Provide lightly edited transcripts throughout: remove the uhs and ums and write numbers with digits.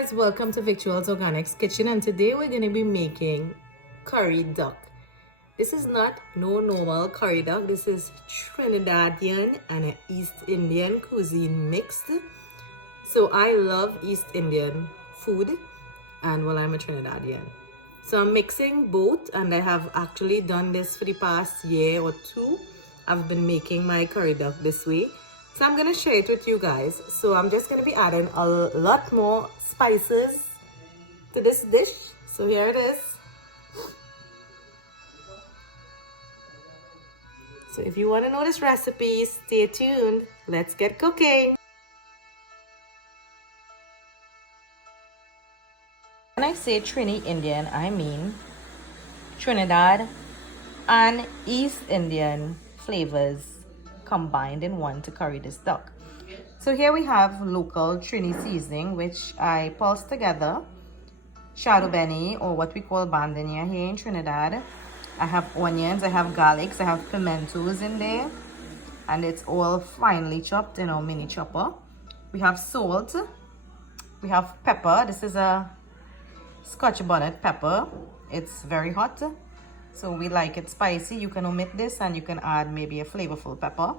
Guys, welcome to Victuals Organics Kitchen, and today we're going to be making curry duck. This is not no normal curry duck. This is Trinidadian and an East Indian cuisine mixed. So I love East Indian food, and well, I'm a Trinidadian. So I'm mixing both, and I have actually done this for the past year or two. I've been making my curry duck this way. So I'm going to share it with you guys. So I'm just going to be adding a lot more spices to this dish. So here it is. So if you want to know this recipe, stay tuned. Let's get cooking. When I say Trini Indian, I mean Trinidad and East Indian flavors combined in one to curry this duck. So here we have local Trini seasoning, which I pulse together, shadow benny, or what we call bandania here in Trinidad. I have onions, I have garlics, I have pimentos in there, and it's all finely chopped in our mini chopper. We have salt, we have pepper. This is a Scotch bonnet pepper. It's very hot, so we like it spicy. You can omit this and you can add maybe a flavorful pepper.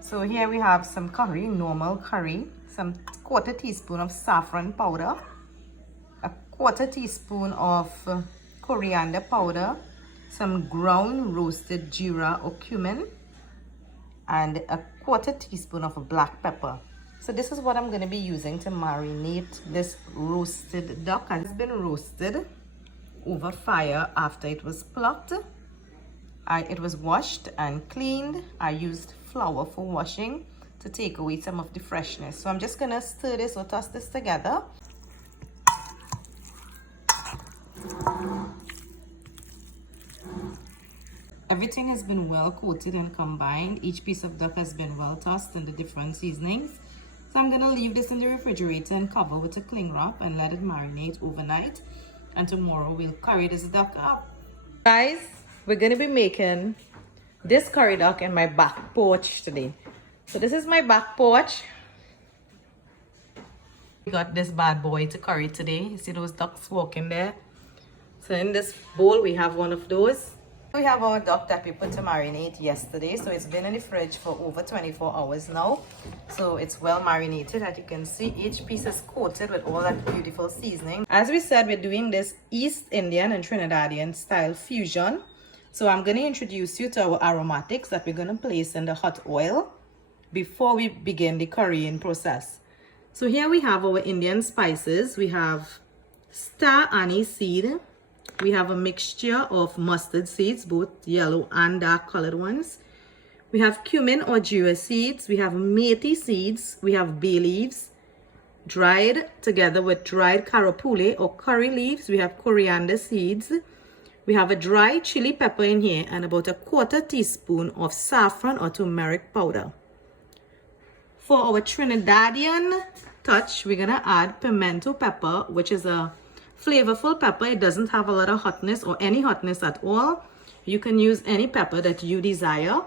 So here we have some curry, normal curry, some quarter teaspoon of saffron powder, a quarter teaspoon of coriander powder, some ground roasted jeera or cumin, and a quarter teaspoon of black pepper. So this is what I'm going to be using to marinate this roasted duck. And it's been roasted over fire after it was plucked. It was washed and cleaned. I used flour for washing to take away some of the freshness. So I'm just gonna stir this or toss this together. Everything has been well coated and combined. Each piece of duck has been well tossed in the different seasonings. So I'm gonna leave this in the refrigerator and cover with a cling wrap and let it marinate overnight. And tomorrow we'll curry this duck up. Guys, we're gonna be making this curry duck in my back porch today. So this is my back porch. We got this bad boy to curry today. You see those ducks walking there? So in this bowl we have one of those. We have our duck that we put to marinate yesterday. So it's been in the fridge for over 24 hours now. So it's well marinated. As you can see, each piece is coated with all that beautiful seasoning. As we said, we're doing this East Indian and Trinidadian style fusion. So I'm going to introduce you to our aromatics that we're going to place in the hot oil before we begin the currying process. So here we have our Indian spices. We have star anise seed. We have a mixture of mustard seeds, both yellow and dark colored ones. We have cumin or jeera seeds. We have methi seeds. We have bay leaves dried together with dried carapule or curry leaves. We have coriander seeds. We have a dry chili pepper in here and about a quarter teaspoon of saffron or turmeric powder. For our Trinidadian touch, we're going to add pimento pepper, which is a flavorful pepper. It doesn't have a lot of hotness or any hotness at all. You can use any pepper that you desire.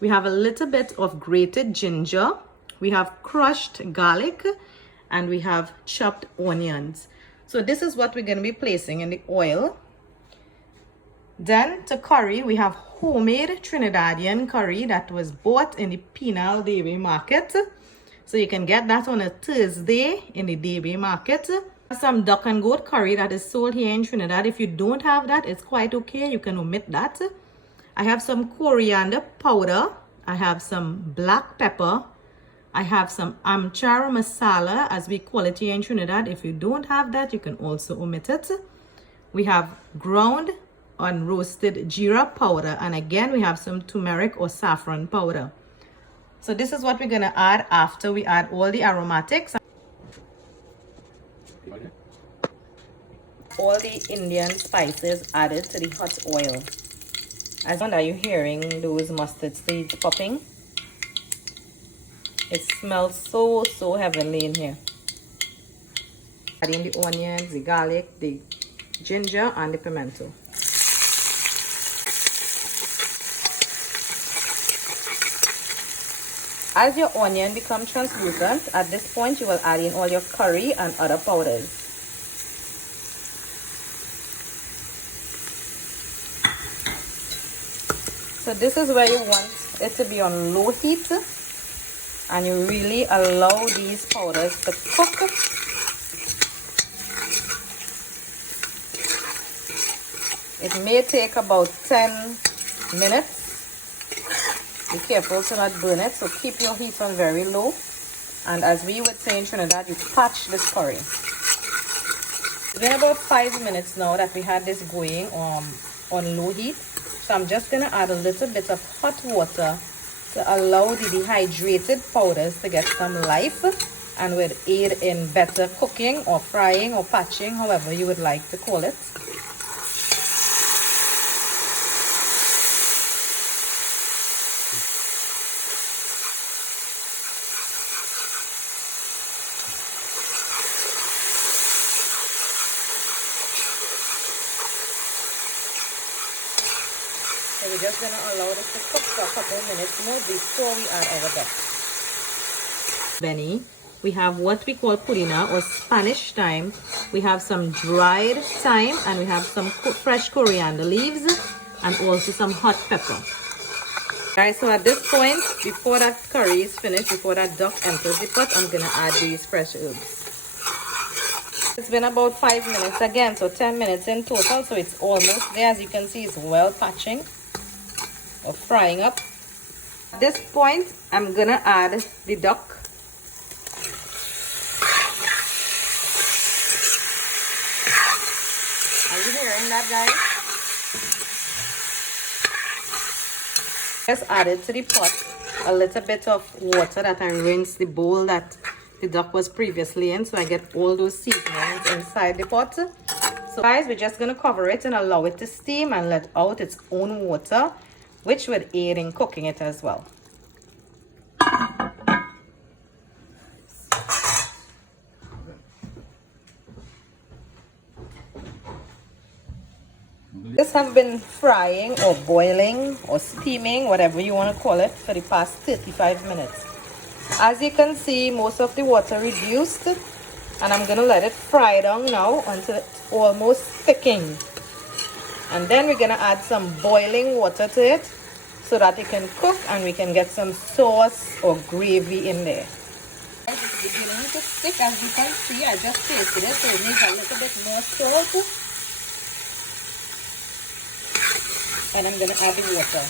We have a little bit of grated ginger. We have crushed garlic, and we have chopped onions. So this is what we're going to be placing in the oil. Then to curry, we have homemade Trinidadian curry that was bought in the Penal Dairy Market. So you can get that on a Thursday in the Dairy Market. Some duck and goat curry that is sold here in Trinidad. If you don't have that, it's quite okay. You can omit that. I have some coriander powder. I have some black pepper. I have some amchar masala, as we call it here in Trinidad. If you don't have that, you can also omit it. We have ground unroasted jeera powder, and again we have some turmeric or saffron powder. So this is what we're going to add after we add all the aromatics. All the Indian spices added to the hot oil. As are you hearing those mustard seeds popping? It smells so heavenly in here. Adding the onions, the garlic, the ginger, and the pimento. As your onion becomes translucent, at this point you will add in all your curry and other powders. So this is where you want it to be on low heat, and you really allow these powders to cook. It may take about 10 minutes. Be careful to not burn it, so keep your heat on very low. And as we would say in Trinidad, you patch this curry. It's been about 5 minutes now that we had this going on low heat. So I'm just going to add a little bit of hot water to allow the dehydrated powders to get some life, and would aid in better cooking or frying or patching, however you would like to call it. So we're just going to allow this to cook for a couple of minutes more before we add our duck. Benny, we have what we call pudina or Spanish thyme. We have some dried thyme, and we have some fresh coriander leaves, and also some hot pepper. Alright, so at this point, before that curry is finished, before that duck enters the pot, I'm going to add these fresh herbs. It's been about 5 minutes again, so 10 minutes in total, so it's almost there. As you can see, it's well patching or frying up. At this point, I'm gonna add the duck. Are you hearing that, guys? Just added to the pot a little bit of water that I rinsed the bowl that the duck was previously in, so I get all those seasonings inside the pot. So guys, we're just going to cover it and allow it to steam and let out its own water, which would aid in cooking it as well. This has been frying or boiling or steaming, whatever you want to call it, for the past 35 minutes. As you can see, most of the water reduced, and I'm going to let it fry down now until it's almost thickened. And then we're going to add some boiling water to it so that it can cook and we can get some sauce or gravy in there. It's beginning to stick, as you can see. I just tasted it, so it needs a little bit more salt. And I'm going to add the water.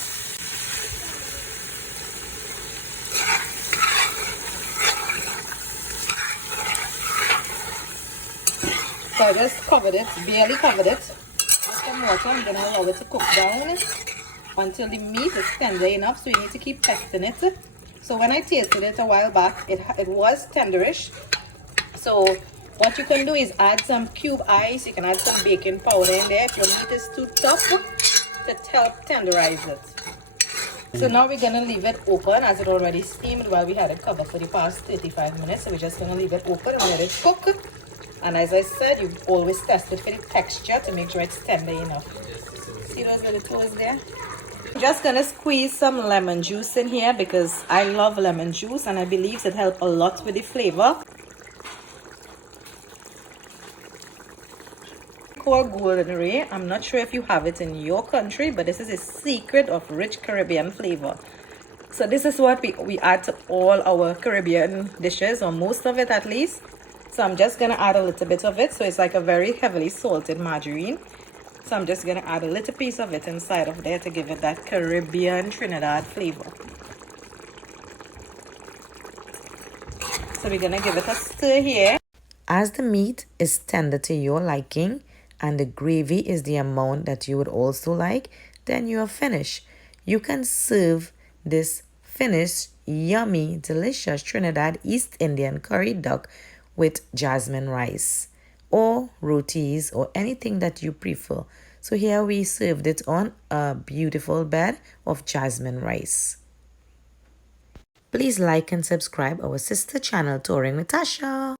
So I just covered it, barely covered it with some water. I'm going to allow it to cook down until the meat is tender enough, so you need to keep testing it. So when I tasted it a while back, it was tenderish. So what you can do is add some cube ice. You can add some baking powder in there if your meat is too tough, to help tenderize it. So now we're going to leave it open, as it already steamed while we had it covered for the past 35 minutes. So we're just going to leave it open and let it cook. And as I said, you always test it for the texture to make sure it's tender enough. See those little toes there? I'm just going to squeeze some lemon juice in here because I love lemon juice and I believe it helps a lot with the flavor. Called golden ray. I'm not sure if you have it in your country, but this is a secret of rich Caribbean flavor. So this is what we add to all our Caribbean dishes, or most of it at least. So I'm just going to add a little bit of it. So it's like a very heavily salted margarine. So I'm just going to add a little piece of it inside of there to give it that Caribbean Trinidad flavor. So we're going to give it a stir here. As the meat is tender to your liking and the gravy is the amount that you would also like, then you are finished. You can serve this finished, yummy, delicious Trinidad East Indian curry duck with jasmine rice or rotis or anything that you prefer. So here we served it on a beautiful bed of jasmine rice. Please like and subscribe our sister channel Touring with Tasha.